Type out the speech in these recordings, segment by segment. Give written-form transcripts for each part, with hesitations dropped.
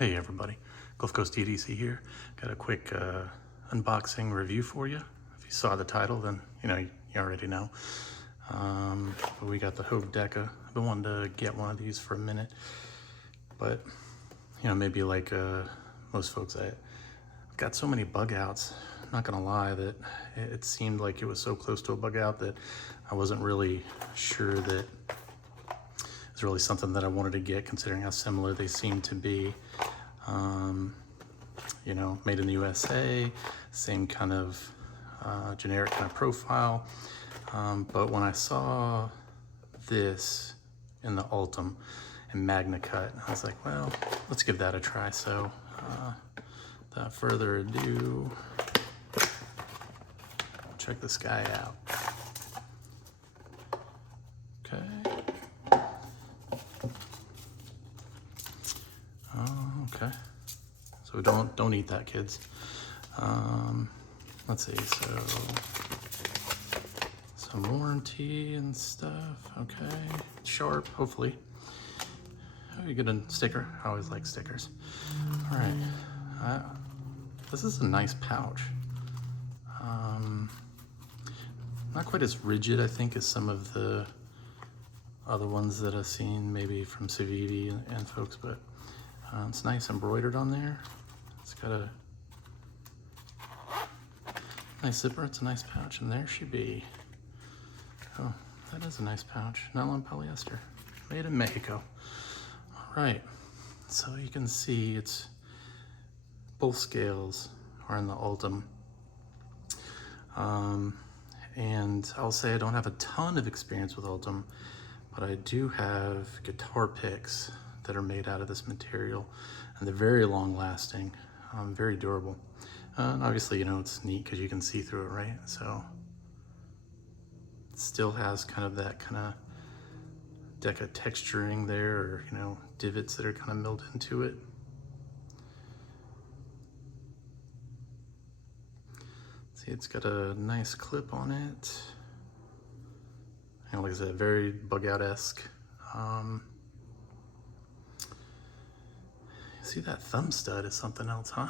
Hey everybody, Gulf Coast EDC here. Got a quick unboxing review for you. If you saw the title, then you already know. We got the Hogue Deka. I've been wanting to get one of these for a minute, but maybe like most folks, I've got so many bug outs. I'm not gonna lie that it seemed like it was so close to a bug out that I wasn't really sure that it's really something that I wanted to get, considering how similar they seem to be. Made in the USA, same kind of generic kind of profile. But when I saw this in the Ultem and Magnacut, I was like, well, let's give that a try. So without further ado, check this guy out. Okay. Okay. So don't eat that, kids. Let's see, so some warranty and stuff. Okay, sharp, hopefully. Oh, you get a sticker. I always like stickers. All right, this is a nice pouch. Not quite as rigid, I think, as some of the other ones that I've seen, maybe from Civivi and folks, but it's nice embroidered on there. It's got a nice zipper. It's a nice pouch, and there she be. Oh, that is a nice pouch. Nylon polyester, made in Mexico. All right, so you can see it's both scales are in the Ultem. And I'll say I don't have a ton of experience with Ultem, but I do have guitar picks that are made out of this material, and they're very long lasting, very durable. And obviously, it's neat because you can see through it, right? So it still has kind of that kind of Deka texturing there, or divots that are kind of milled into it. See, it's got a nice clip on it. Like I said, very bug out-esque. See, that thumb stud is something else, huh?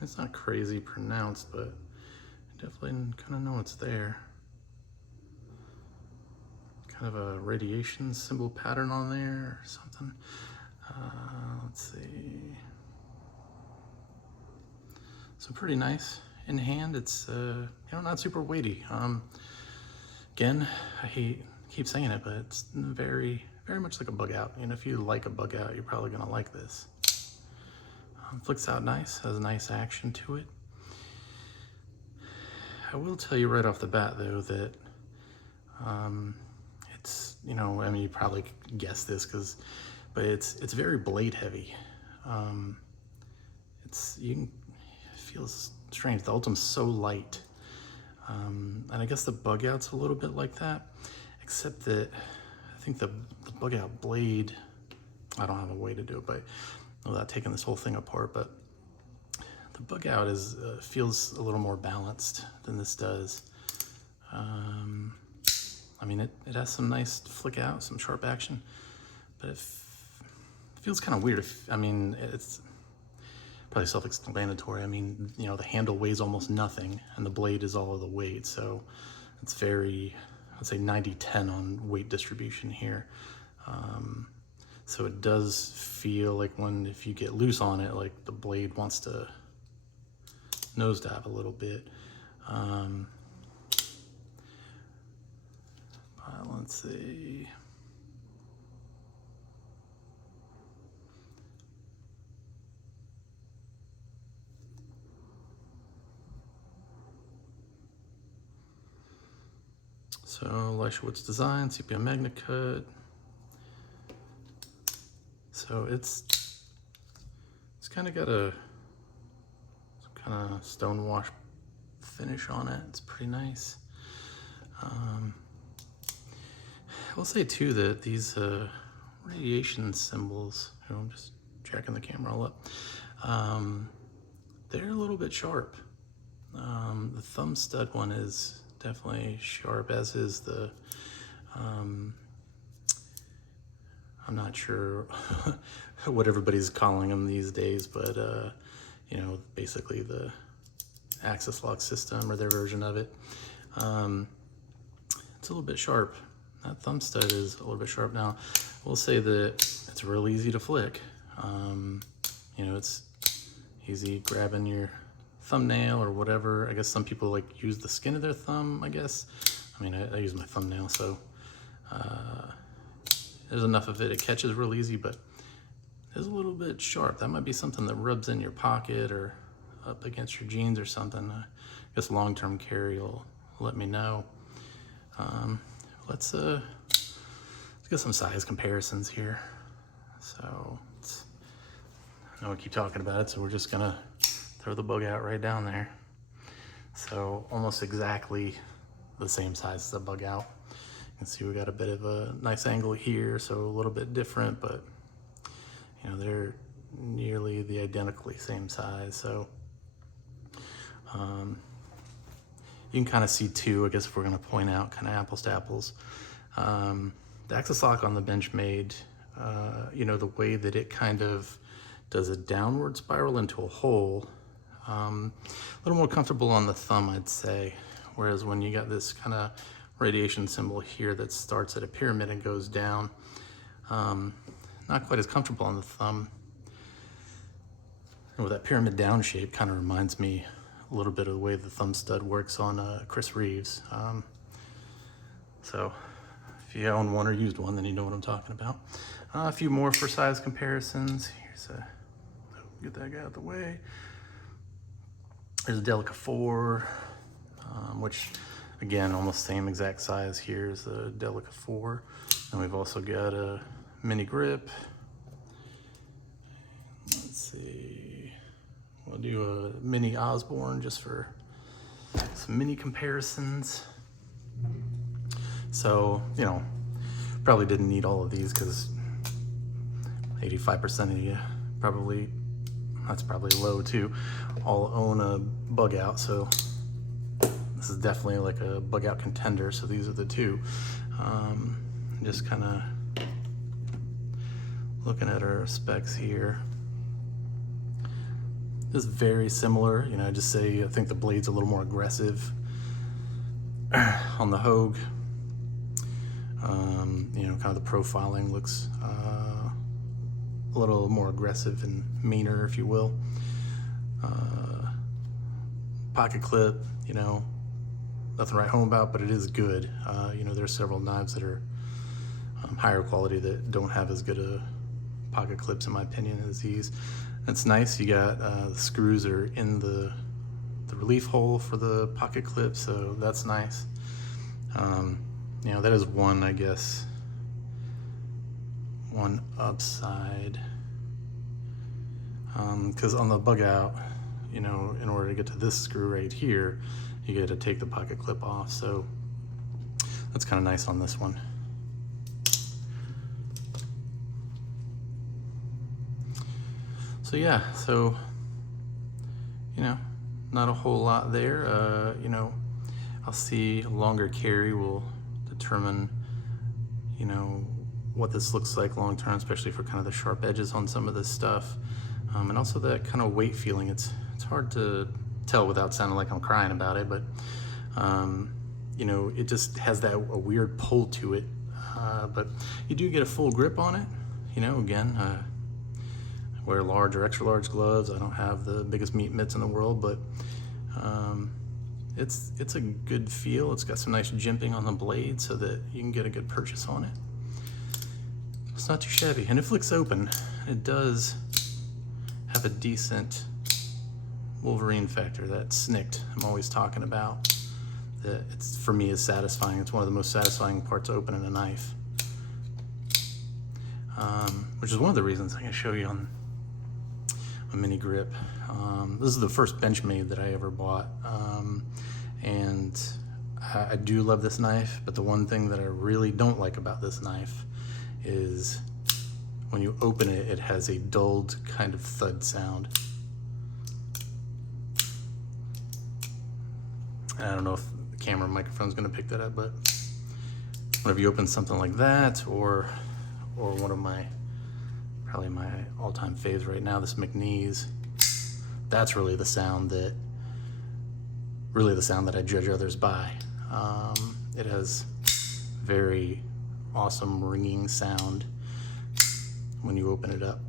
It's not crazy pronounced, but I definitely kind of know it's there. Kind of a radiation symbol pattern on there or something. Let's see. So pretty nice in hand. It's not super weighty. Again, keep saying it, but it's very much like a bug out. If you like a bug out, you're probably gonna like this. Flicks out nice, has a nice action to it. I will tell you right off the bat though that it's, you probably guessed this but it's very blade heavy. It feels strange. The Ultem's so light. And I guess the bug out's a little bit like that, except that I think the bug out blade, I don't have a way to do it, but without taking this whole thing apart, but the bug out feels a little more balanced than this does. It has some nice flick out, some sharp action, but it feels kind of weird. It's probably self-explanatory. The handle weighs almost nothing, and the blade is all of the weight, so it's very, I'd say 90-10 on weight distribution here. So it does feel like if you get loose on it, like the blade wants to nosedive a little bit. But let's see. So Leishowitz design, CPM Magnacut. So it's kind of got some kind of stone wash finish on it. It's pretty nice. I will say too that these radiation symbols, I'm just jacking the camera all up, they're a little bit sharp. The thumb stud one is definitely sharp, as is the I'm not sure what everybody's calling them these days, but you know, basically the axis lock system or their version of it. It's a little bit sharp. That thumb stud is a little bit sharp. Now, we'll say that it's real easy to flick. You know, it's easy grabbing your thumbnail or whatever. I guess some people like use the skin of their thumb, I guess. I mean, I use my thumbnail, so there's enough of it. It catches real easy, but it's a little bit sharp. That might be something that rubs in your pocket or up against your jeans or something. I guess long-term carry will let me know. Let's get some size comparisons here. So I know I keep talking about it, so we're just gonna throw the bug out right down there. So almost exactly the same size as the bug out. You can see we got a bit of a nice angle here, so a little bit different, but you know, they're nearly the identically same size. So you can kind of see too, I guess if we're gonna point out kind of apples to apples, the axis lock on the Benchmade, you know, the way that it kind of does a downward spiral into a hole, a little more comfortable on the thumb, I'd say. Whereas when you got this kind of radiation symbol here that starts at a pyramid and goes down, not quite as comfortable on the thumb. And with that pyramid down shape, kind of reminds me a little bit of the way the thumb stud works on Chris Reeves. So if you own one or used one, then you know what I'm talking about. A few more for size comparisons. Here's get that guy out of the way. There's a Delica 4, which again, almost same exact size here as the Delica 4. And we've also got a mini grip. Let's see, we'll do a mini Osborne just for some mini comparisons. So, you know, probably didn't need all of these because 85% of you probably, that's probably low too, all own a bug out. So this is definitely like a bug out contender. So these are the two. Just kind of looking at our specs here. It's very similar, you know, I just say I think the blade's a little more aggressive on the Hogue. You know, kind of the profiling looks a little more aggressive and meaner, if you will. Pocket clip, you know, nothing to write home about, but it is good. You know, there's several knives that are higher quality that don't have as good a pocket clips, in my opinion, as these. It's nice. You got the screws are in the relief hole for the pocket clip, so that's nice. You know, that is one, I guess, one upside. Because on the bug out, you know, in order to get to this screw right here, you get to take the pocket clip off. So that's kind of nice on this one. So yeah, so, you know, not a whole lot there. You know, I'll see longer carry will determine, you know, what this looks like long term, especially for kind of the sharp edges on some of this stuff. And also that kind of weight feeling. It's hard to tell without sounding like I'm crying about it, but you know, it just has that a weird pull to it. But you do get a full grip on it. You know, again, I wear large or extra large gloves. I don't have the biggest meat mitts in the world, but it's a good feel. It's got some nice jimping on the blade so that you can get a good purchase on it. It's not too shabby, and it flicks open. It does have a decent Wolverine factor, that snicked I'm always talking about. That it's, for me, is satisfying. It's one of the most satisfying parts of opening a knife. Which is one of the reasons I'm going to show you on a mini grip. This is the first Benchmade that I ever bought. And I do love this knife, but the one thing that I really don't like about this knife is when you open it, it has a dulled kind of thud sound. And I don't know if the camera microphone's gonna pick that up, but whenever you open something like that, or or one of my, probably my all-time faves right now, this McNeese. That's really the sound that I judge others by. It has very awesome ringing sound when you open it up.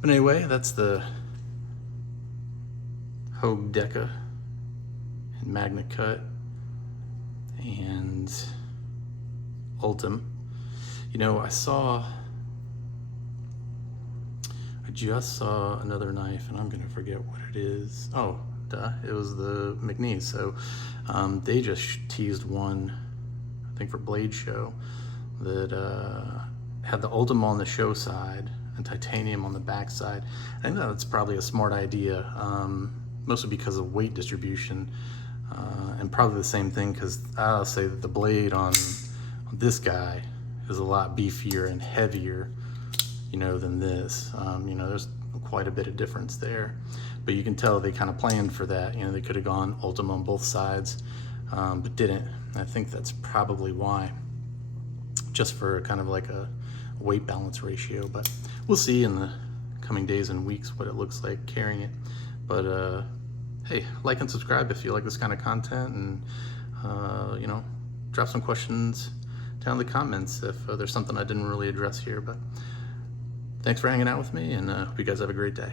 But anyway, that's the Hogue Deka in Magnacut and Ultem. You know, I just saw another knife, and I'm gonna forget what it is. Oh, duh, it was the McNeese. So they just teased one, I think for Blade Show, that had the Ultem on the show side and titanium on the back side. I think that's probably a smart idea, mostly because of weight distribution, and probably the same thing because I'll say that the blade on this guy is a lot beefier and heavier, you know, than this. You know, there's quite a bit of difference there, but you can tell they kind of planned for that. You know, they could have gone Ultem on both sides, but didn't. I think that's probably why, just for kind of like a weight balance ratio. But we'll see in the coming days and weeks what it looks like carrying it. But hey, like and subscribe if you like this kind of content, and you know, drop some questions down in the comments if there's something I didn't really address here. But thanks for hanging out with me, and hope you guys have a great day.